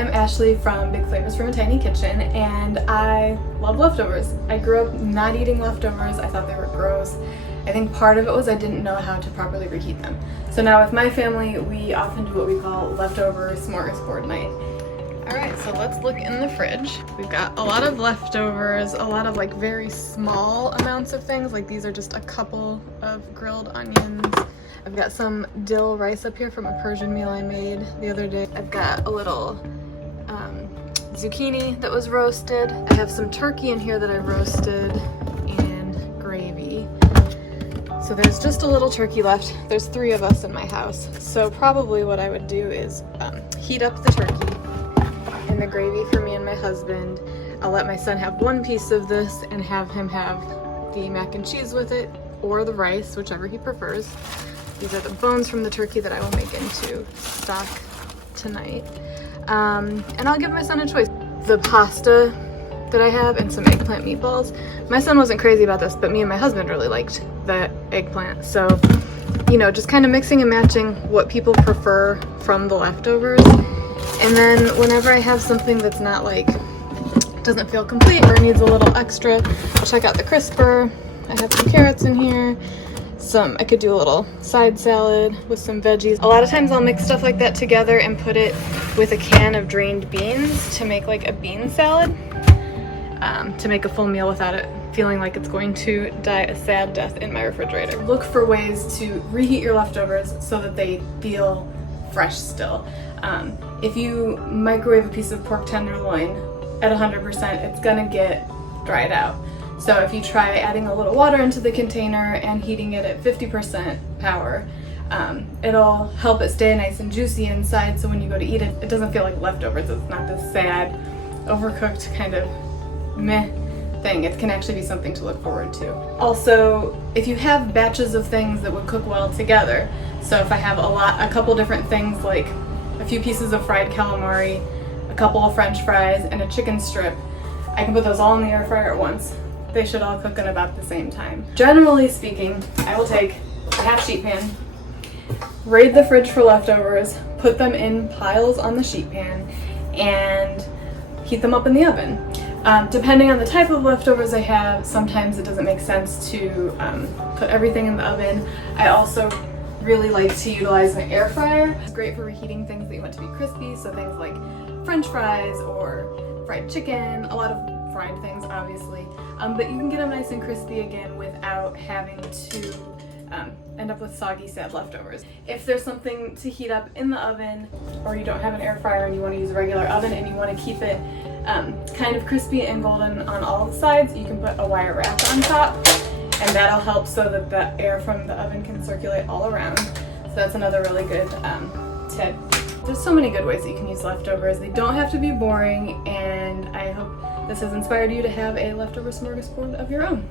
am Ashley from Big Flavors from a Tiny Kitchen, and I love leftovers. I grew up not eating leftovers. I thought they were gross. I think part of it was I didn't know how to properly reheat them. So now with my family, we often do what we call leftover smorgasbord night. Alright, so let's look in the fridge. We've got a lot of leftovers, a lot of like very small amounts of things, like these are just a couple of grilled onions. I've got some dill rice up here from a Persian meal I made the other day. I've got a little zucchini that was roasted. I have some turkey in here that I roasted and gravy. So there's just a little turkey left. There's 3 of us in my house. So probably what I would do is heat up the turkey and the gravy for me and my husband. I'll let my son have 1 piece of this and have him have the mac and cheese with it, or the rice, whichever he prefers. These are the bones from the turkey that I will make into stock tonight. And I'll give my son a choice. The pasta that I have and some eggplant meatballs. My son wasn't crazy about this, but me and my husband really liked the eggplant. So, you know, just kind of mixing and matching what people prefer from the leftovers. And then whenever I have something that's not like, doesn't feel complete or needs a little extra, I'll check out the crisper. I have some carrots in here. I could do a little side salad with some veggies. A lot of times I'll mix stuff like that together and put it with a can of drained beans to make like a bean salad, to make a full meal without it feeling like it's going to die a sad death in my refrigerator. Look for ways to reheat your leftovers so that they feel fresh still. If you microwave a piece of pork tenderloin at 100%, it's gonna get dried out. So if you try adding a little water into the container and heating it at 50% power, it'll help it stay nice and juicy inside, so when you go to eat it, it doesn't feel like leftovers. It's not this sad, overcooked kind of meh thing. It can actually be something to look forward to. Also, if you have batches of things that would cook well together, so if I have a couple different things like a few pieces of fried calamari, a couple of French fries, and a chicken strip, I can put those all in the air fryer at once. They should all cook in about the same time. Generally speaking, I will take a half sheet pan, raid the fridge for leftovers, put them in piles on the sheet pan, and heat them up in the oven. Depending on the type of leftovers I have, sometimes it doesn't make sense to put everything in the oven. I also really like to utilize an air fryer. It's great for reheating things that you want to be crispy, so things like French fries or fried chicken, a lot of fried things obviously, but you can get them nice and crispy again without having to end up with soggy, sad leftovers. If there's something to heat up in the oven, or you don't have an air fryer and you want to use a regular oven and you want to keep it kind of crispy and golden on all the sides, you can put a wire rack on top, and that'll help so that the air from the oven can circulate all around. So that's another really good tip. There's so many good ways that you can use leftovers. They don't have to be boring, and I hope this has inspired you to have a leftover smorgasbord of your own.